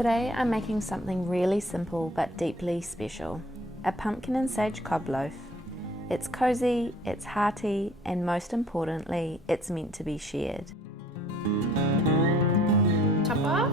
Today I'm making something really simple but deeply special, a pumpkin and sage cob loaf. It's cozy, it's hearty, and most importantly, it's meant to be shared. Top off.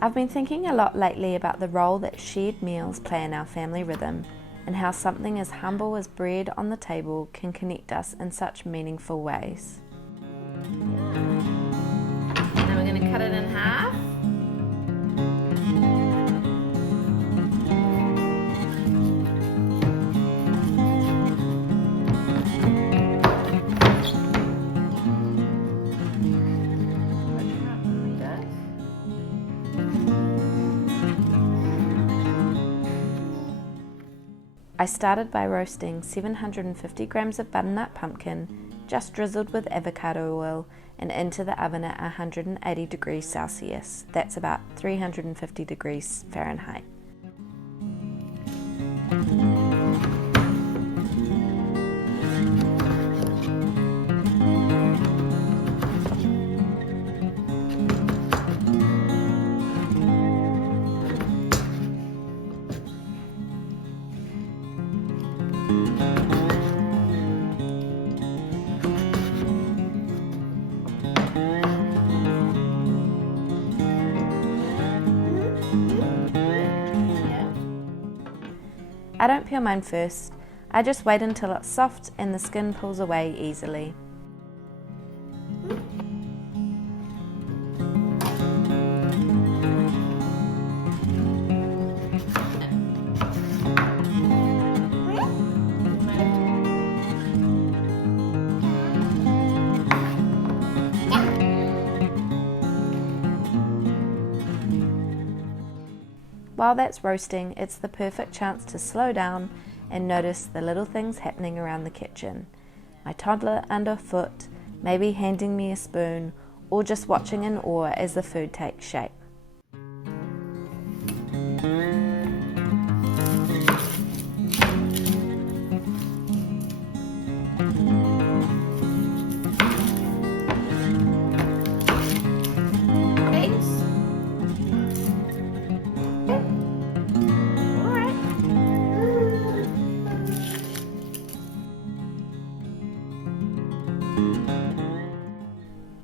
I've been thinking a lot lately about the role that shared meals play in our family rhythm, and how something as humble as bread on the table can connect us in such meaningful ways. Now we're going to cut it in half. I started by roasting 750 grams of butternut pumpkin, just drizzled with avocado oil, and into the oven at 180 degrees Celsius. That's about 350 degrees Fahrenheit. I don't peel mine first, I just wait until it's soft and the skin pulls away easily. While that's roasting, it's the perfect chance to slow down and notice the little things happening around the kitchen. My toddler underfoot, maybe handing me a spoon, or just watching in awe as the food takes shape.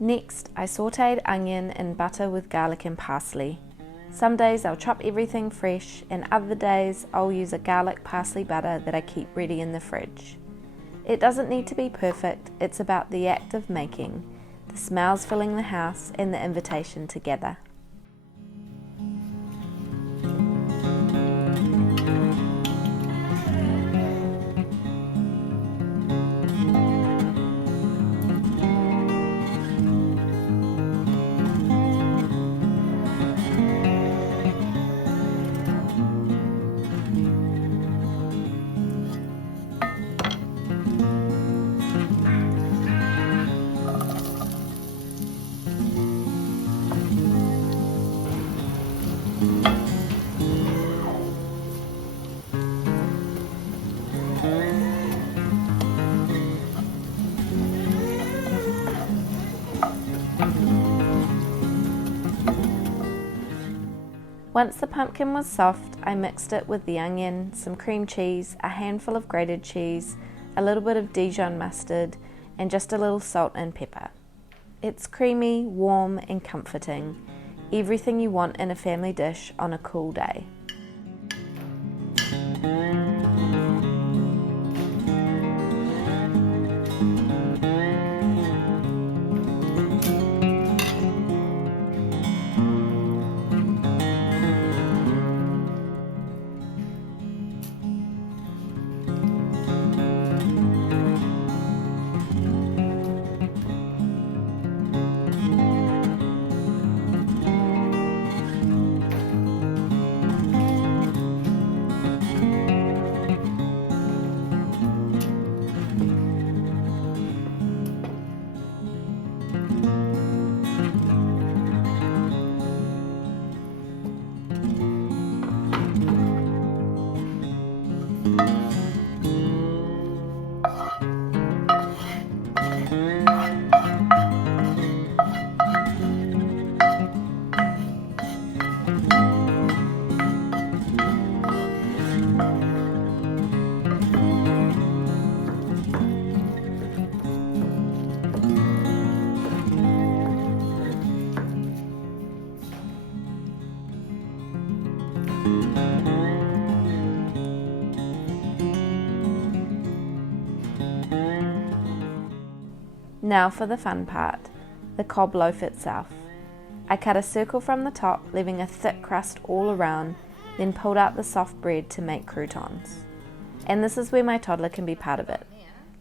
Next, I sautéed onion in butter with garlic and parsley. Some days I'll chop everything fresh, and other days I'll use a garlic parsley butter that I keep ready in the fridge. It doesn't need to be perfect, it's about the act of making, the smells filling the house, and the invitation to gather. Once the pumpkin was soft, I mixed it with the onion, some cream cheese, a handful of grated cheese, a little bit of Dijon mustard, and just a little salt and pepper. It's creamy, warm, and comforting. Everything you want in a family dish on a cool day. Now for the fun part, the cob loaf itself. I cut a circle from the top, leaving a thick crust all around, then pulled out the soft bread to make croutons. And this is where my toddler can be part of it.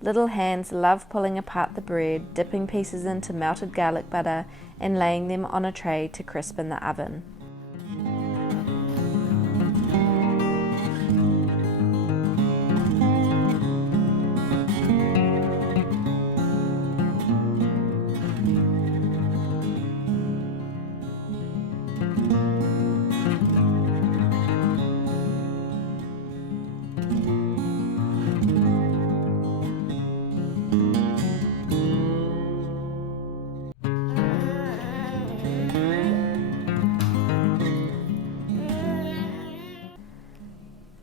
Little hands love pulling apart the bread, dipping pieces into melted garlic butter, and laying them on a tray to crisp in the oven.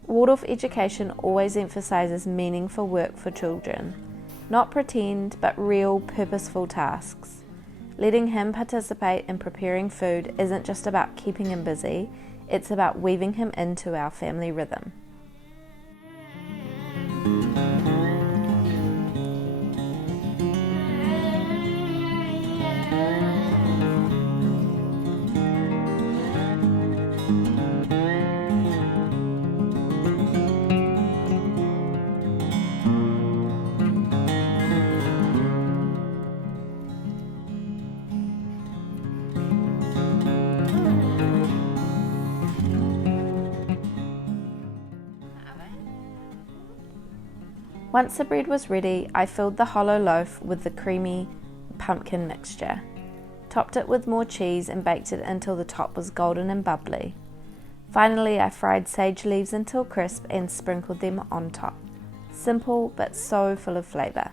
Waldorf education always emphasises meaningful work for children, not pretend but real purposeful tasks. Letting him participate in preparing food isn't just about keeping him busy, it's about weaving him into our family rhythm. Once the bread was ready, I filled the hollow loaf with the creamy pumpkin mixture, topped it with more cheese and baked it until the top was golden and bubbly. Finally, I fried sage leaves until crisp and sprinkled them on top. Simple but so full of flavour.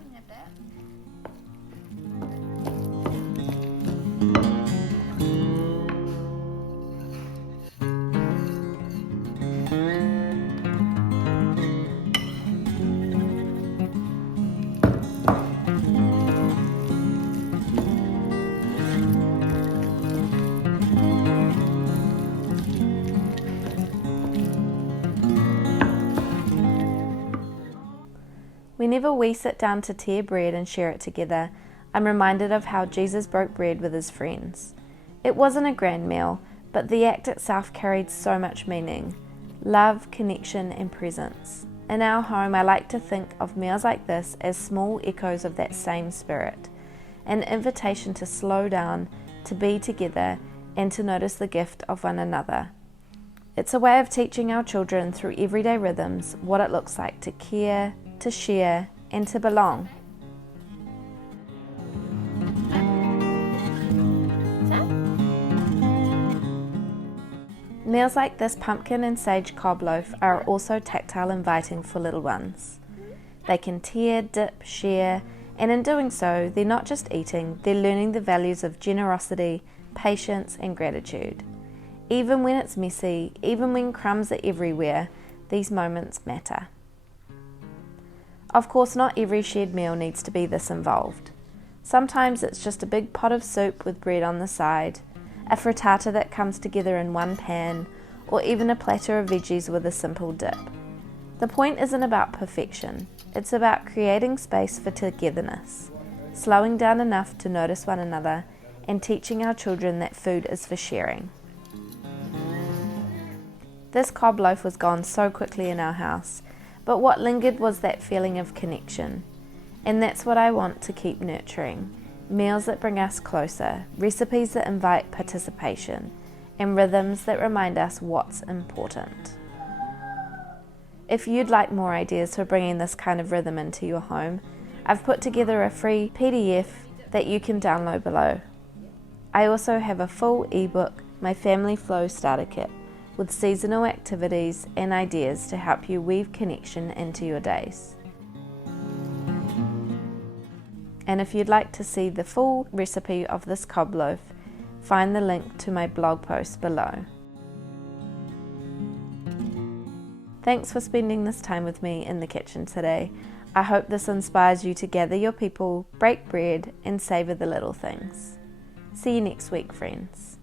Whenever we sit down to tear bread and share it together, I'm reminded of how Jesus broke bread with his friends. It wasn't a grand meal, but the act itself carried so much meaning: love, connection, and presence. In our home, I like to think of meals like this as small echoes of that same spirit, an invitation to slow down, to be together, and to notice the gift of one another. It's a way of teaching our children through everyday rhythms what it looks like to care, to share, and to belong. Meals like this pumpkin and sage cob loaf are also tactile inviting for little ones. They can tear, dip, share, and in doing so, they're not just eating, they're learning the values of generosity, patience, and gratitude. Even when it's messy, even when crumbs are everywhere, these moments matter. Of course, not every shared meal needs to be this involved. Sometimes it's just a big pot of soup with bread on the side, a frittata that comes together in one pan, or even a platter of veggies with a simple dip. The point isn't about perfection, it's about creating space for togetherness, slowing down enough to notice one another, and teaching our children that food is for sharing. This cob loaf was gone so quickly in our house, but what lingered was that feeling of connection. And that's what I want to keep nurturing. Meals that bring us closer, recipes that invite participation, and rhythms that remind us what's important. If you'd like more ideas for bringing this kind of rhythm into your home, I've put together a free PDF that you can download below. I also have a full ebook, My Family Flow Starter Kit, with seasonal activities and ideas to help you weave connection into your days. And if you'd like to see the full recipe of this cob loaf, find the link to my blog post below. Thanks for spending this time with me in the kitchen today. I hope this inspires you to gather your people, break bread, and savour the little things. See you next week, friends.